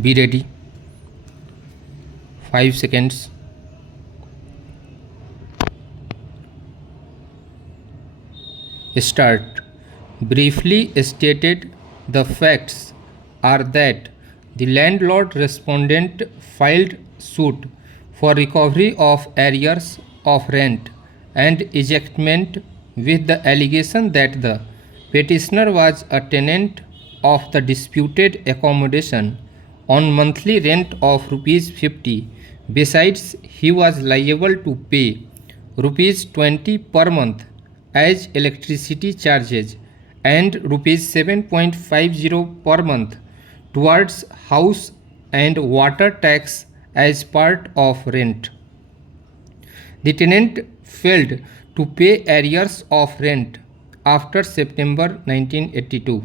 Be ready. 5 seconds. Start. Briefly stated, the facts are that the landlord respondent filed suit for recovery of arrears of rent and ejectment with the allegation that the petitioner was a tenant of the disputed accommodation on monthly rent of rupees 50. Besides, he was liable to pay rupees 20 per month as electricity charges and rupees 7.50 per month towards house and water tax as part of rent. The tenant failed to pay arrears of rent after September 1982.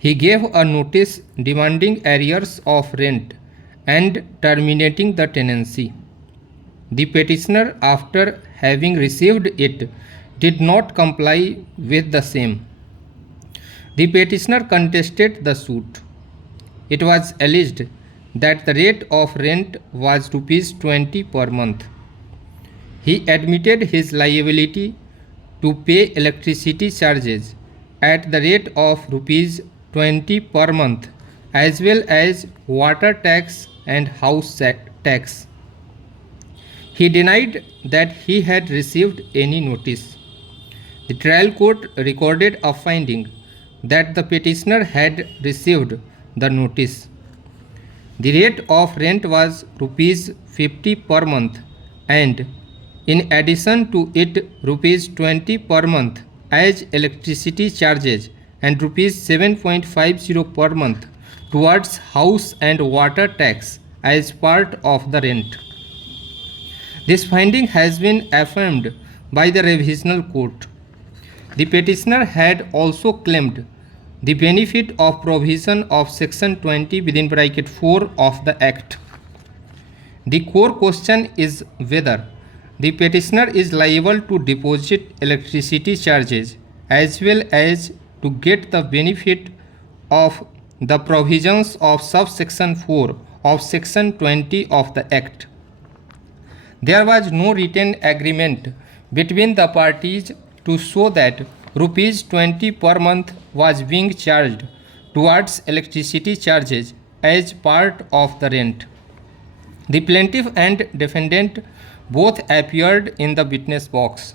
He gave a notice demanding arrears of rent and terminating the tenancy. The petitioner, after having received it, did not comply with the same. The petitioner contested the suit. It was alleged that the rate of rent was rupees 20 per month. He admitted his liability to pay electricity charges at the rate of rupees 20 per month as well as water tax and house tax. He denied that he had received any notice. The trial court recorded a finding that the petitioner had received the notice. The rate of rent was rupees 50 per month and in addition to it rupees 20 per month as electricity charges and rupees 7.50 per month towards house and water tax as part of the rent. This finding has been affirmed by the revisional court. The petitioner had also claimed the benefit of provision of section 20 within bracket 4 of the Act. The core question is whether the petitioner is liable to deposit electricity charges as well as to get the benefit of the provisions of subsection 4 of section 20 of the Act. There was no written agreement between the parties to show that rupees 20 per month was being charged towards electricity charges as part of the rent. The plaintiff and defendant both appeared in the witness box.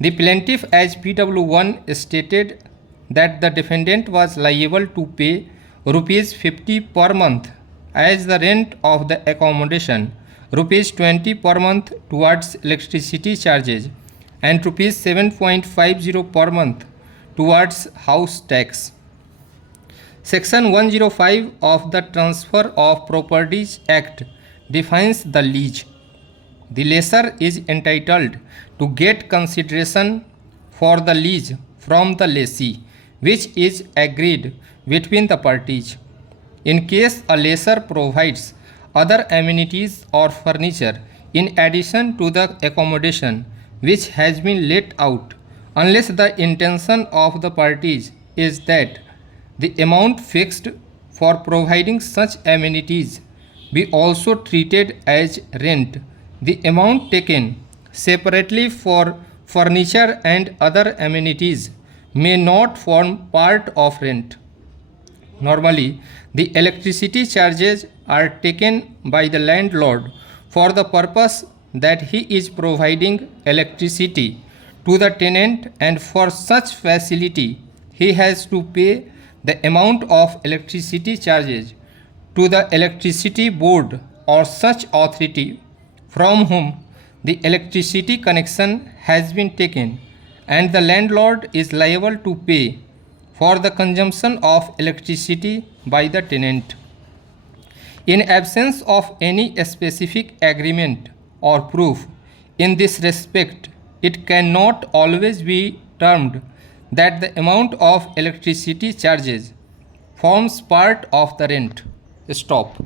The plaintiff as PW1 stated that the defendant was liable to pay rupees 50 per month as the rent of the accommodation, rupees 20 per month towards electricity charges and rupees 7.50 per month towards house tax. Section 105 of the Transfer of Properties Act defines the lease. The lessor is entitled to get consideration for the lease from the lessee, which is agreed between the parties. In case a lessor provides other amenities or furniture in addition to the accommodation which has been let out, unless the intention of the parties is that the amount fixed for providing such amenities be also treated as rent, the amount taken separately for furniture and other amenities may not form part of rent. Normally, the electricity charges are taken by the landlord for the purpose that he is providing electricity to the tenant, and for such facility he has to pay the amount of electricity charges to the electricity board or such authority from whom the electricity connection has been taken, and the landlord is liable to pay for the consumption of electricity by the tenant. In absence of any specific agreement or proof in this respect, it cannot always be termed that the amount of electricity charges forms part of the rent. Stop.